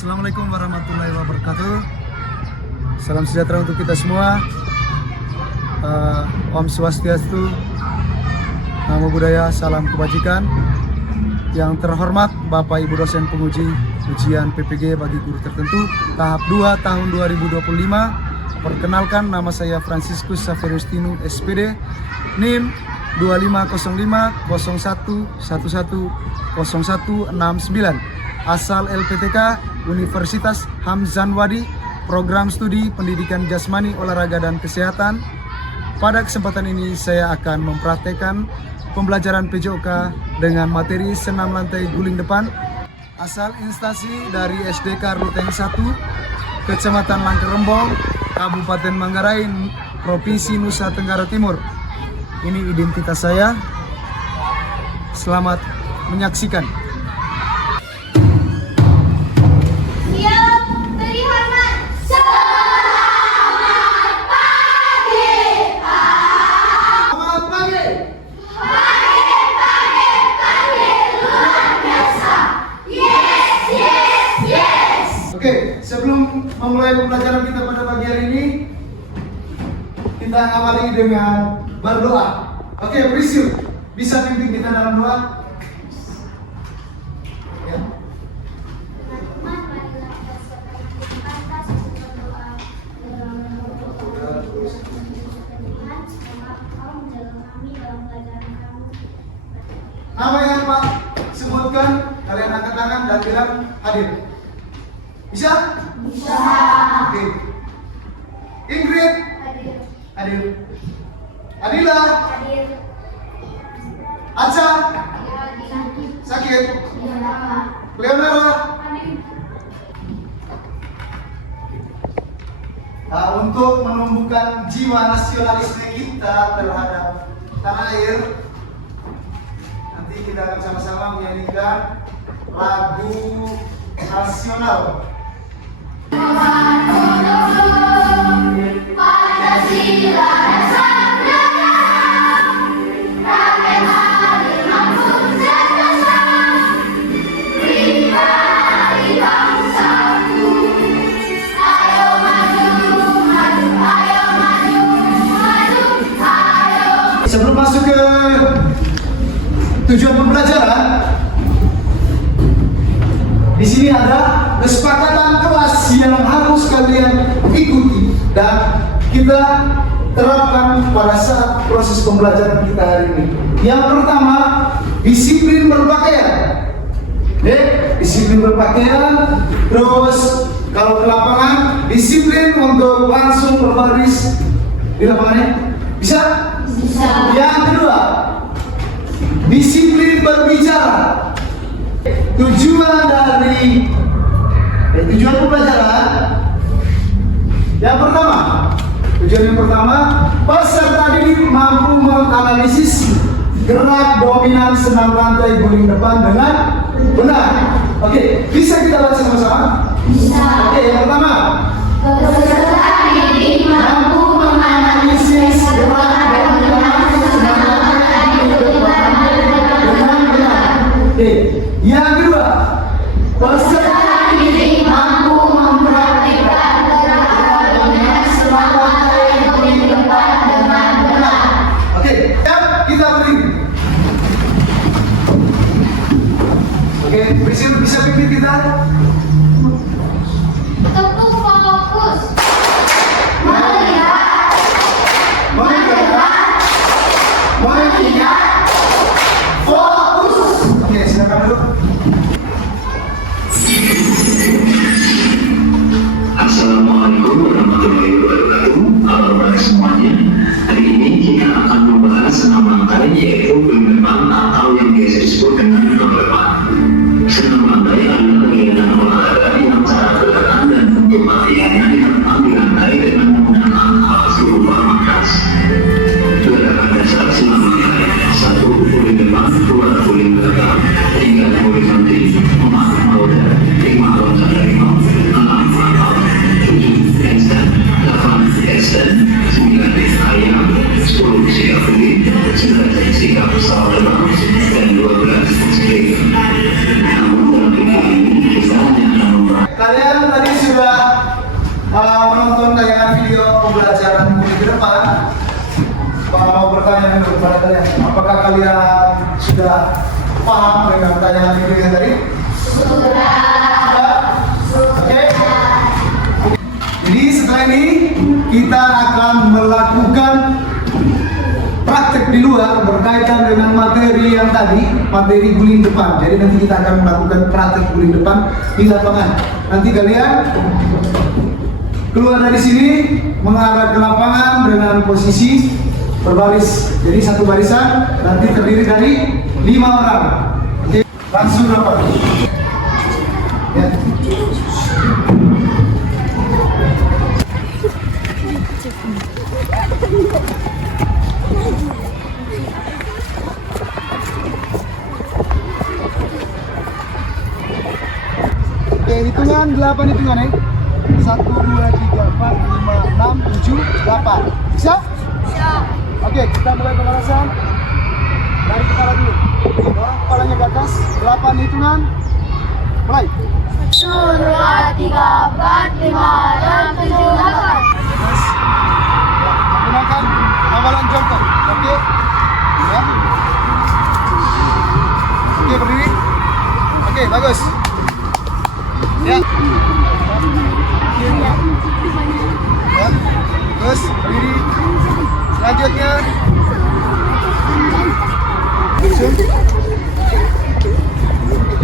Assalamualaikum warahmatullahi wabarakatuh. Salam sejahtera untuk kita semua. Om Swastiastu, Namo Buddhaya, salam kebajikan. Yang terhormat Bapak Ibu dosen penguji ujian PPG bagi guru tertentu tahap 2 tahun 2025. Perkenalkan, nama saya Franciscus Saverustino SPD, NIM 250501111169, asal LPTK Universitas Hamzanwadi, program studi pendidikan jasmani, olahraga dan kesehatan. Pada kesempatan ini saya akan mempraktekkan pembelajaran PJOK dengan materi senam lantai guling depan, asal instansi dari SDK Ruteng 1, Kecamatan Langkerembong, Kabupaten Manggarai, Provinsi Nusa Tenggara Timur. Ini identitas saya. Selamat menyaksikan. Oke, sebelum memulai pembelajaran kita pada pagi hari ini, kita awali dengan berdoa. Oke, Priscil, bisa pimpin kita dalam doa? Ya. Nama yang Pak sebutkan, kalian angkat tangan dan bilang hadir. Bisa? Bisa. Oke. Ingrid? Hadir. Hadir. Adila? Hadir. Aca? Hadir. Sakit? Iya. Leonardo? Hadir. Nah, untuk menumbuhkan jiwa nasionalisme kita terhadap tanah air, nanti kita akan sama-sama menyanyikan lagu nasional. Pancasila Nusantara, rakyat hadir mampu sentosa, pribadi bangsaku. Ayo maju, maju, ayo maju, maju, ayo. Sebelum masuk ke tujuan pembelajaran, di sini ada kesepakatan kelas yang harus kalian ikuti dan kita terapkan pada saat proses pembelajaran kita hari ini. Yang pertama, disiplin berpakaian. Disiplin berpakaian. Terus kalau ke lapangan, disiplin untuk langsung berbaris di lapangannya. Bisa? Bisa. Yang kedua, disiplin berbicara. Tujuan pembelajaran yang pertama, peserta didik mampu menganalisis gerak dominan senam lantai guling depan dengan benar. Oke, bisa kita baca sama-sama? Bisa. Oke, yang pertama, Peserta didik mampu menganalisis gerak dominan senam lantai guling depan dengan benar. Oke, yang kedua, peserta didik mampu mempraktikkan gerak dominan senam lantai guling depan dengan benar. oke, siap, kita berdiri. Oke, bisa pimpin kita. menonton tayangan video pembelajaran minggu depan, mau bertanya kepada kalian, apakah kalian sudah paham dengan tayangan video yang tadi? Sudah. Oke. Jadi setelah ini kita akan melakukan praktek di luar berkaitan dengan materi yang tadi, materi guling depan. Jadi nanti kita akan melakukan praktek guling depan di lapangan. Nanti kalian keluar dari sini mengarah ke lapangan dengan posisi berbaris. Jadi satu barisan nanti terdiri dari 5 orang. Oke, langsung rapat. Ya. Oke, hitungan 8 hitungan ya. 1, 2, 3, 4, 5, 6, 7, 8. Bisa? Bisa. Oke, kita mulai pemanasan. Dari kepala dulu. Dorong kepalanya ke atas. 8 hitungan. Mulai. 1, 2, 3, 4, 5, 6, 7, 8. Terus menggunakan amalan jongkok. Oke. Ya. Oke, berdiri. Oke, bagus. Ya. Ya. Terus berdiri. Selanjutnya.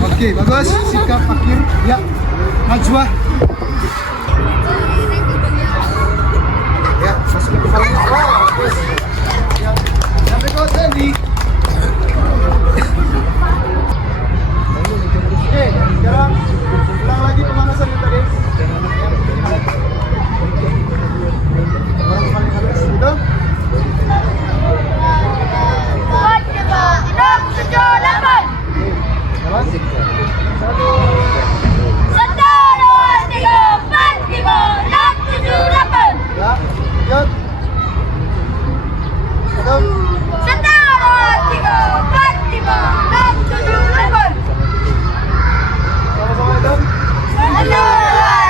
Oke, bagus. Sikap akhir. Ya. Najwa. Ya, masuk ke kepalanya. Oh, bagus. Ya. Yang berikut Sandy. Oke, sekarang ulang lagi pemanasan yang tadi. Orang paling halus, gitu. 4, 5, 6, 7, 8. Jalan. 1, 1, 2, 3, 4, 5, 6, 7, 8. ya, lanjut. 1, 1, 2, 3, 4, 5, 6, 7, 8. sama-sama itu. 1, 2,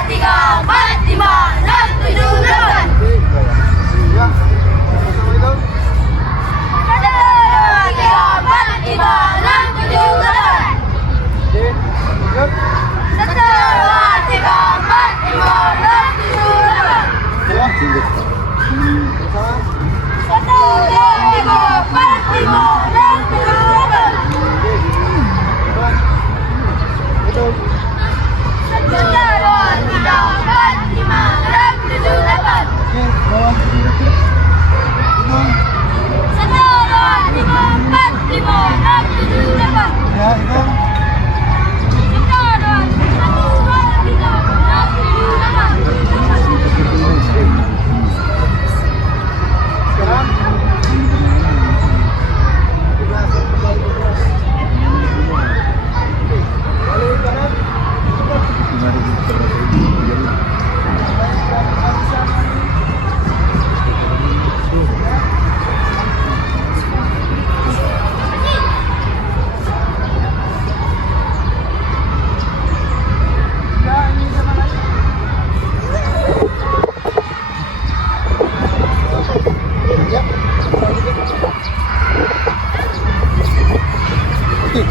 3, 4, 5, 6, 7, 8. Oke, ya, sama-sama itu. 1, 2, 3, 4, 5, 6, 7, 8. Oke, lanjut. 1, 2, 3, 4, 5, 6, 7, 8. Ya, sama-sama. 1, 2, 3, 4, 5, 6, 7, 8. Itu. 1, 2, 3, 4, 5, 6, 7, 8. Oke, bawah. Itu. 1, 2, 3, 4, 5, 6, 7, 8. Ya, itu. 1, 2, 3, 4, 7, 8. Sekarang. Balik kanan. Ya, ini sama lagi. Ya. Oke.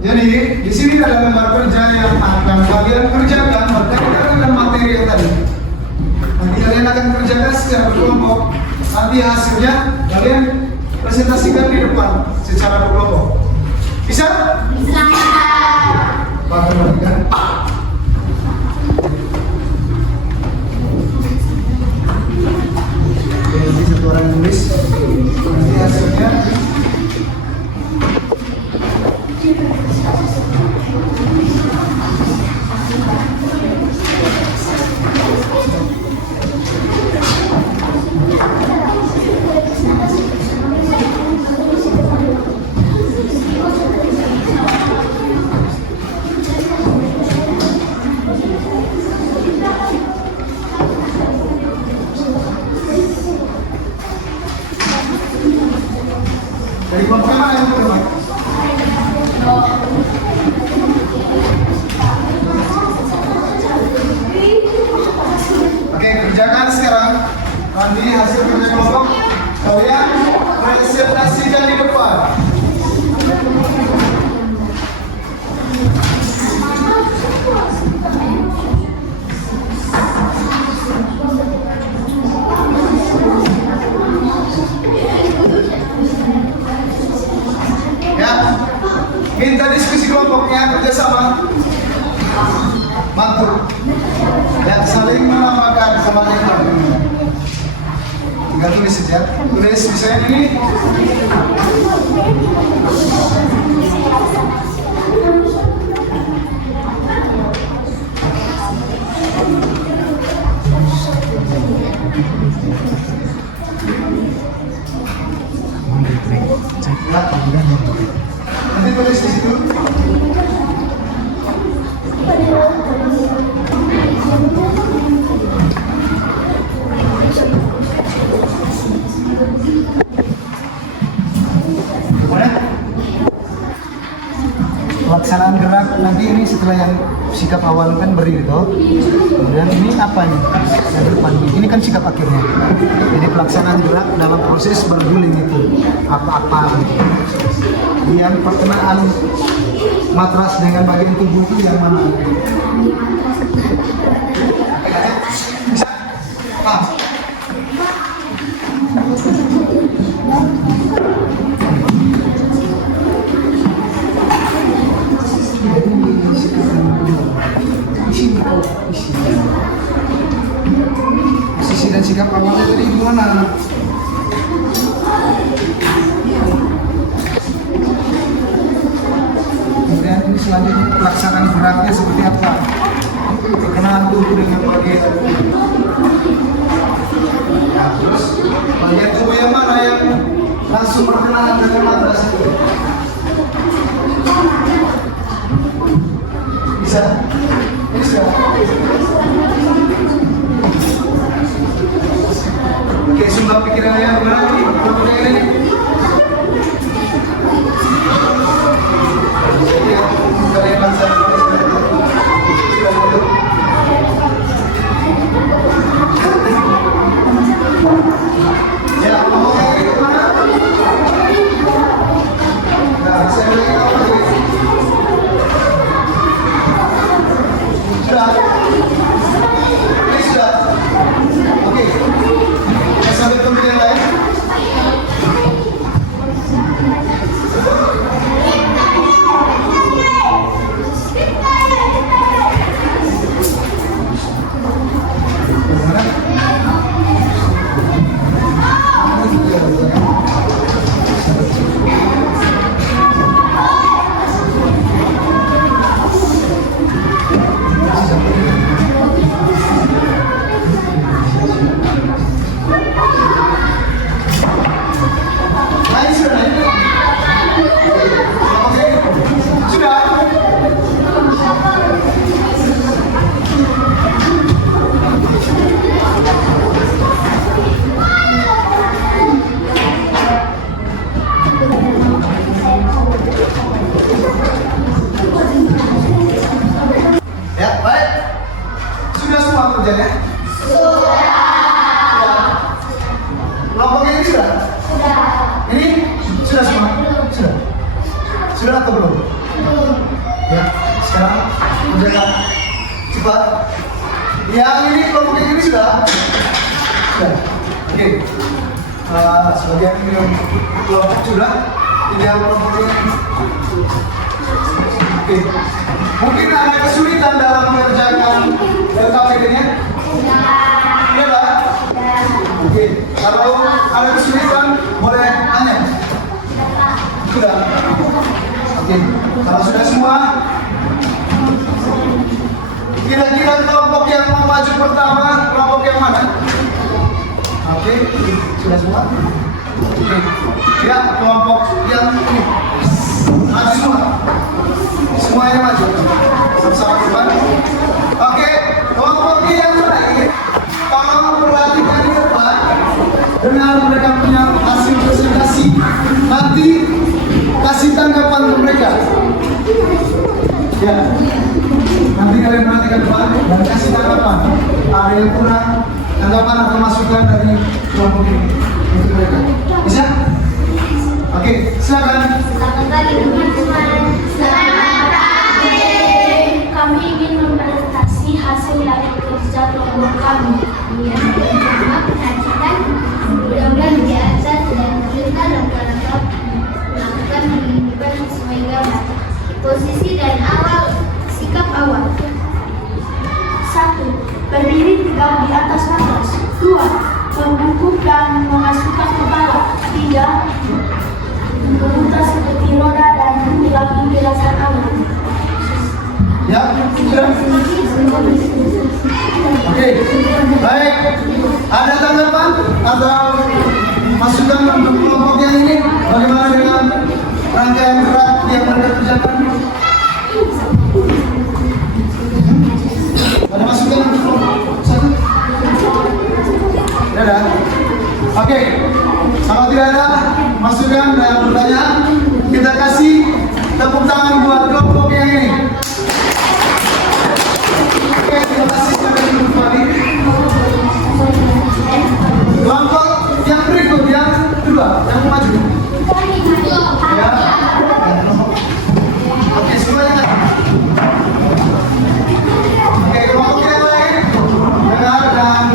Jadi di sini ada lembar kerja yang akan kalian kerjakan berkaitan dengan materi yang tadi. Nanti kalian akan kerjakan secara berkelompok. Nanti hasilnya kalian presentasikan di depan secara berkelompok. Bisa? Bisa. Bagaimana? Jadi satu orang tulis, nanti hasilnya. Dari kelompok mana yang pertama? Oke, kerjakan sekarang. Nanti hasil kerja kelompok kalian presentasikan di depan. Ya, minta diskusi kelompoknya kerjasama, mantul, dan saling menambahkan kemampuan. Tinggal tulis saja, tulis misalnya ini. Nanti tulis di situ. Pelaksanaan gerak nanti ini setelah yang sikap awal kan berdiri toh. Kemudian ini apa nih? Yang depan ini kan sikap akhirnya. Jadi pelaksanaan gerak dalam proses berguling itu apa-apa gitu. Yang perkenaan matras dengan bagian tubuh itu yang mana? Bisa? Ah. Posisi dan sikap awalnya tadi gimana? Kemudian ini selanjutnya pelaksanaan geraknya seperti apa? Perkenalan tubuh dengan bagian. Nah, terus bagian tubuh yang mana yang langsung perkenalan dengan matras itu? Bisa? Bisa. Oke, sumbang pikirannya gimana nih? Kelompoknya ini. Kalian baca. Ya, kelompoknya ini kemana? Nah, saya lihat apa lagi? Sudah. Ini sudah. Oke. Kita sambil tunggu yang lain. Lain sudah lain. Oke. Sudah. Ya, baik. Sudah semua kerjanya? Sudah. Kelompoknya ini sudah? Sudah. Ini sudah semua? Sudah. Sudah atau belum? Cepat. Yang ini kelompok yang ini sudah. Oke. Sebagian kelompok sudah. Ini yang kelompok ini. Oke. Mungkin ada kesulitan dalam mengerjakan LKPD-nya? Iya lah. Oke. Kalau ada kesulitan boleh tanya. Sudah. Oke. Kalau sudah semua, kira-kira kelompok yang mau maju pertama, kelompok yang mana? Oke, sudah semua? Oke, ya kelompok yang ini maju semua. Semuanya maju. Sama-sama depan. Oke, kelompok yang lain, tolong perhatikan di depan. Dengar mereka punya hasil presentasi. Nanti kasih tanggapan ke mereka. Ya. Nanti kalian perhatikan depan dan kasih tanggapan. Ada yang kurang tanggapan atau masukan dari kelompok ini untuk mereka. Bisa? Oke, silakan. Selamat pagi teman-teman. Selamat pagi. Kami ingin mempresentasi hasil dari kerja kelompok kami. Yang pertama perhatikan, mudah-mudahan biasa dan cerita dan rangka melakukan menunjukkan sesuai gambar. Posisi dan awal, sikap awal. 1. Berdiri tegak di atas nafas. 2. Membungkuk dan memasukkan kepala. 3. Memutar seperti roda dan mengulangi penjelasan awal. Ya, sudah. Oke, baik. Ada tanggapan atau masukan untuk kelompok yang ini? Bagaimana dengan rangkaian gerak yang mereka kerjakan? Ada masukan untuk kelompok satu? Tidak ada? Oke, kalau tidak ada masukan dan pertanyaan, kita kasih tepuk tangan buat kelompok yang ini. Oke, terima kasih sampai kembali. Kelompok yang berikut, yang kedua, yang maju. Ya. Oke, semuanya. Oke, kelompok yang lain, dengar dan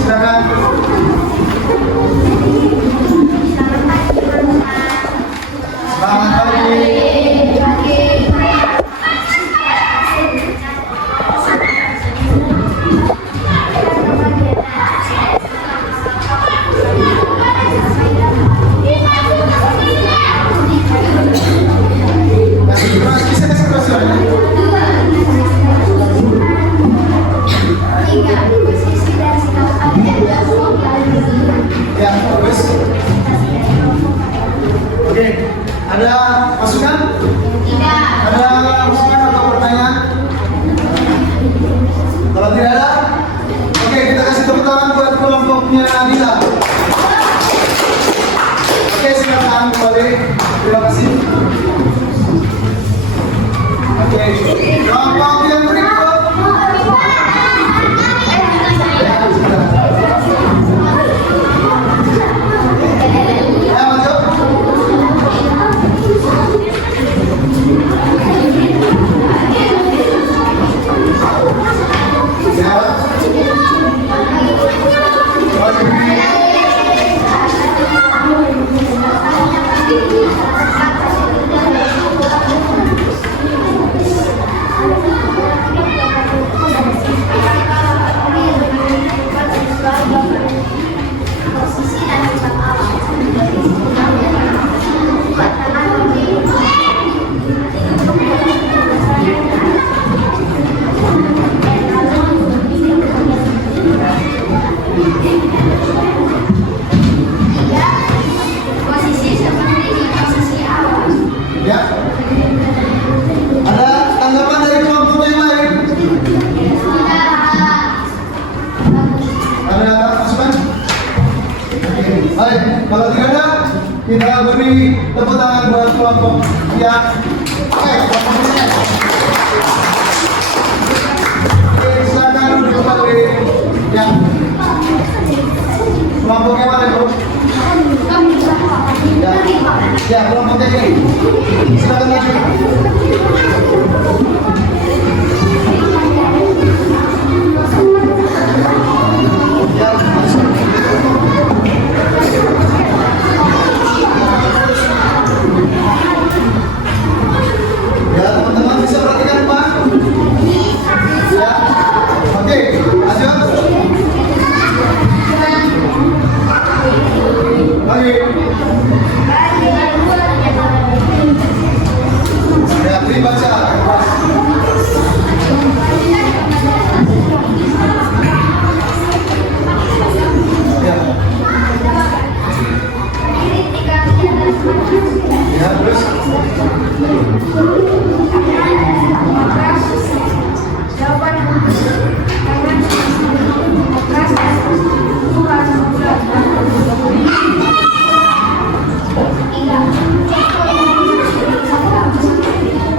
silakan. Selamat pagi. Bisa suaranya? Ya, bagus. Oke, ada masukan? Tidak. Ada masukan atau pertanyaan? Kalau tidak ada, oke, kita kasih tepuk tangan buat kelompoknya Nila. Oke, silakan kembali. Terima kasih. Oke, kelompok yang berikut. Ya, maju. Ya. Ada tanggapan dari kelompok yang lain? Ada masukan? Baik, kalau tidak ada, kita beri tepuk tangan buat kelompok yang kelompok ini. Oke, silakan duduk kembali. Ya. Kelompok yang mana, Bro? Ya, kelompok ini. Silakan maju. Ya, masuk. Ya, teman-teman bisa perhatikan Pak? Ya. Oke, lanjut. Oke. Ya, beri baca. Ya. Ya, terus.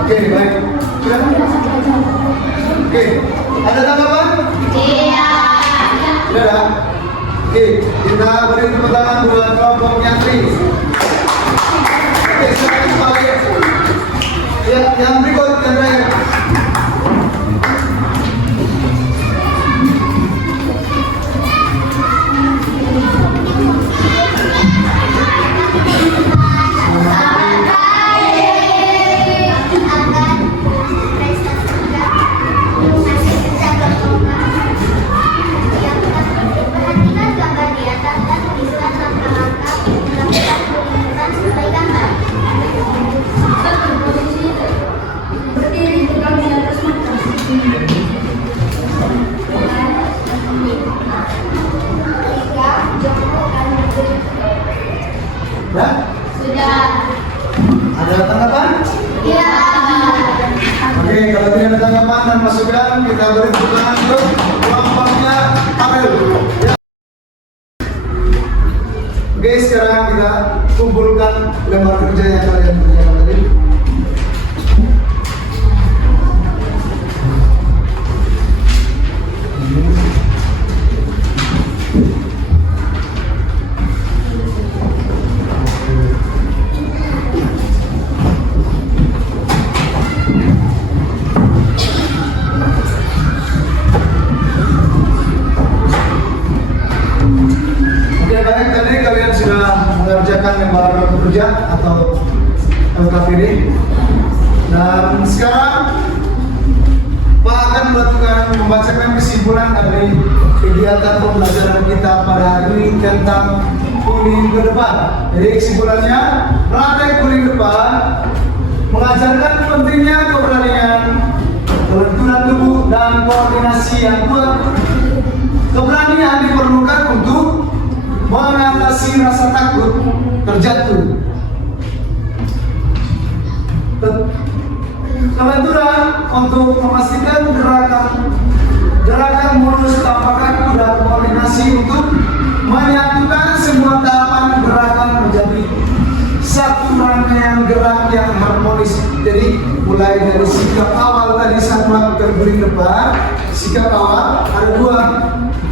Oke, baik. Sudah? Oke, ada tanggapan? Iya. Sudah ada? Oke, kita beri tepuk tangan buat kelompok nyantri. Oke, silakan kembali. Ya, yang berikut yang terakhir. Ya? Sudah. Ada tanggapan? Iya. Oke, kalau tidak ada tanggapan dan masukan, kita beri tepuk tangan untuk kelompoknya April. Ya. Oke, sekarang kita kumpulkan lembar kerja yang kalian kerjakan tadi. Oke, baik, tadi kalian sudah mengerjakan lembar kerja atau LKPD. Dan sekarang Pak akan membacakan kesimpulan dari kegiatan pembelajaran kita pada hari ini tentang kuliah ke depan. Jadi kesimpulannya, praktek kuliah ke depan mengajarkan pentingnya keberanian, kelenturan tubuh dan koordinasi yang kuat. Keberanian diperlukan untuk mengatasi rasa takut terjatuh. Kelenturan untuk memastikan gerakan mulus tanpa kaku dan koordinasi untuk menyatukan semua tahapan gerakan menjadi satu rangkaian gerak yang harmonis. Jadi mulai dari sikap awal tadi saat melakukan guling depan, sikap awal ada dua,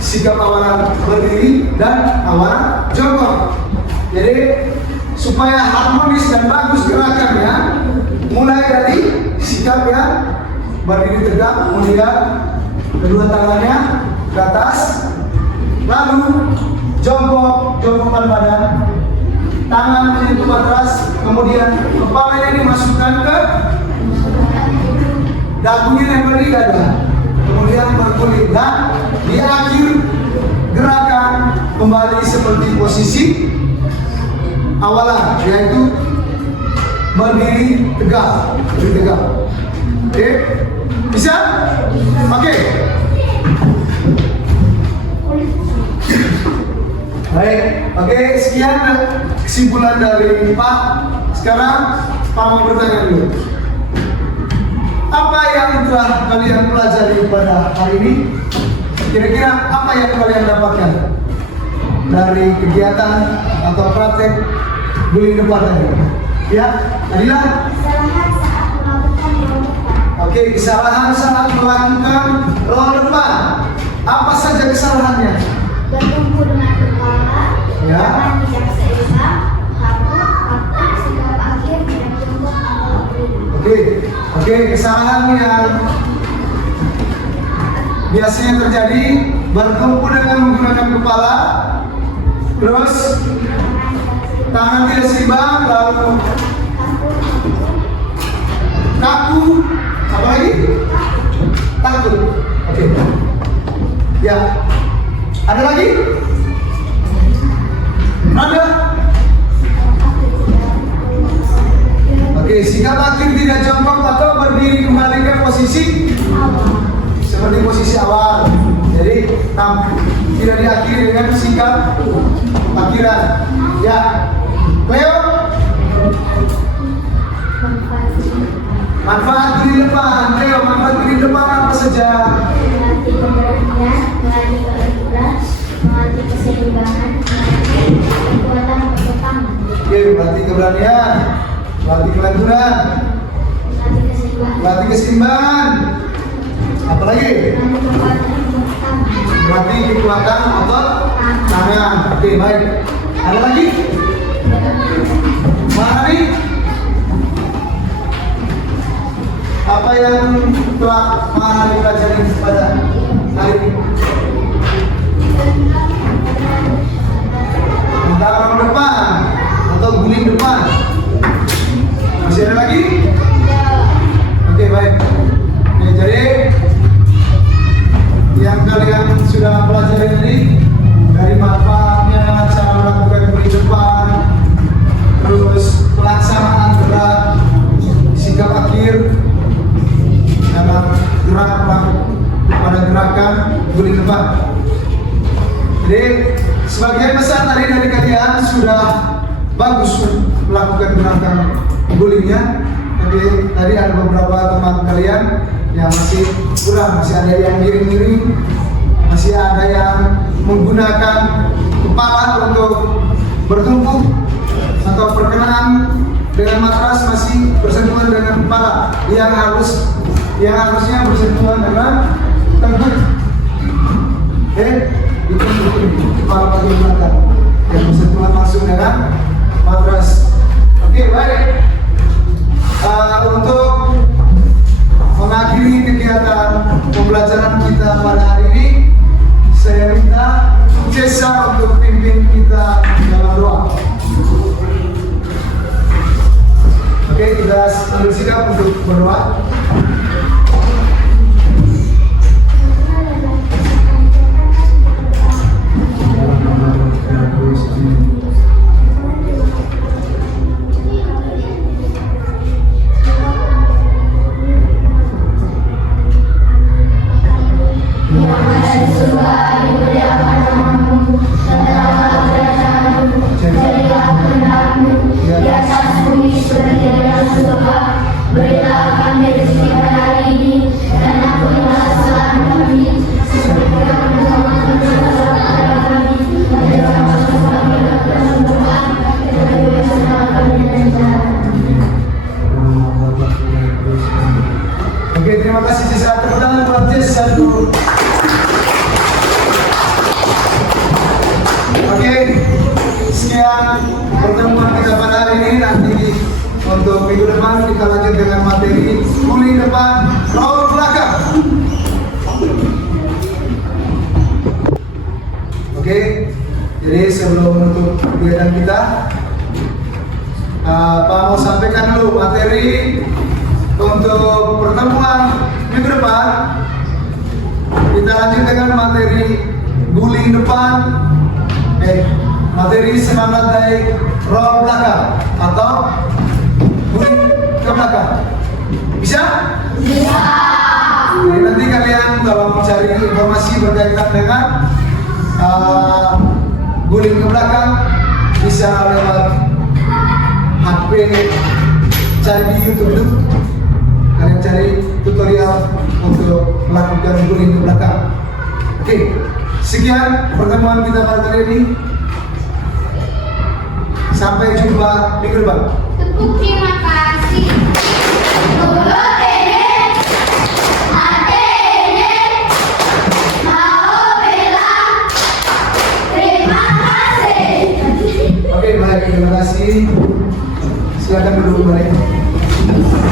sikap awal berdiri dan awal jongkok. Jadi supaya harmonis dan bagus gerakannya, mulai dari sikap yang berdiri tegak, kemudian kedua tangannya ke atas, lalu jongkokan badan, tangan menyentuh matras, kemudian kepalanya dimasukkan ke dagunya yang berdiri dada, kemudian berkulit dan di akhir gerakan kembali seperti posisi awalan, yaitu berdiri tegak, berdiri tegak. Oke, bisa? Oke. Baik, oke, sekian kesimpulan dari Pak. Sekarang Pak mau bertanya dulu. Apa yang telah kalian pelajari pada hari ini? Kira-kira apa yang kalian dapatkan dari kegiatan atau praktek guling depan tadi? Ya, Adila? Kesalahan saat melakukan roll depan. Oke, kesalahan saat melakukan roll depan. Apa saja kesalahannya? Bertumpu dengan kepala, Ya. tangan tidak seimbang, kabur, atau segala kesalahan yang biasanya terjadi bertumpu dengan menggunakan kepala, terus tangan tidak seimbang, lalu kaku, apa lagi? Takut. Oke. Ya. Ada lagi? Ada? Oke, sikap akhir tidak jongkok atau berdiri kembali ke posisi seperti posisi awal. Jadi tidak diakhiri dengan sikap akhiran. Ya, Cleo. Manfaat diri depan, Cleo. Manfaat diri depan apa saja? Melatih keberanian, melatih keikhlasan, melatih keseimbangan, melatih kekuatan otot tangan. Oke, melatih keberanian, melatih kelenturan, melatih keseimbangan. Apa lagi? Melatih kekuatan otot tangan. Oke, baik. Ada lagi? Mana nih? Apa yang telah Mana dipelajari pada hari ini? Tentang orang depan atau guling depan. Masih ada lagi? Oke, baik. Oke, jadi yang kalian sudah pelajari ini dari manfaatnya, cara melakukan guling depan, terus pelaksanaan gerak, sikap akhir dalam gerak pada gerakan guling depan. Jadi sebagian besar dari kalian sudah bagus melakukan gerakan gulingnya, tapi tadi ada beberapa teman kalian yang masih kurang, masih ada yang miring-miring, masih ada yang menggunakan kepala untuk bertumpu atau perkenaan dengan matras masih bersentuhan dengan kepala yang harusnya bersentuhan dengan tengkuk. Itu kepala bagian belakang yang bersentuhan langsung dengan matras. Oke, baik. Untuk mengakhiri kegiatan pembelajaran kita pada hari ini, saya minta Cesa untuk pimpin kita dalam doa. Oke, kita ambil sikap untuk berdoa. Berilah kami rezeki pada hari ini dan ampunilah kesalahan kami seperti kami mengampuni kesalahan kami dan jangan masuk kami ke dalam Tuhan tetapi bebaskanlah kami dari jahat. Oke, terima kasih Cesa. Tepuk tangan buat Cesa dulu. Oke, sekian pertemuan kita pada hari ini. Nanti untuk minggu depan kita lanjut dengan materi guling depan, roll belakang. Oke, jadi sebelum menutup kegiatan kita, Pak mau sampaikan dulu materi untuk pertemuan minggu depan. Kita lanjut dengan materi guling depan, materi senam lantai roll belakang atau guling ke belakang. Bisa? Bisa. Jadi nanti kalian kalau mencari informasi berkaitan dengan guling ke belakang bisa lewat HP, cari di YouTube itu. Kalian cari tutorial untuk melakukan guling ke belakang. Oke, sekian pertemuan kita pada kali ini. Sampai jumpa minggu depan. Tepuk terima kasih. Oke, baik, terima kasih. Silakan duduk kembali.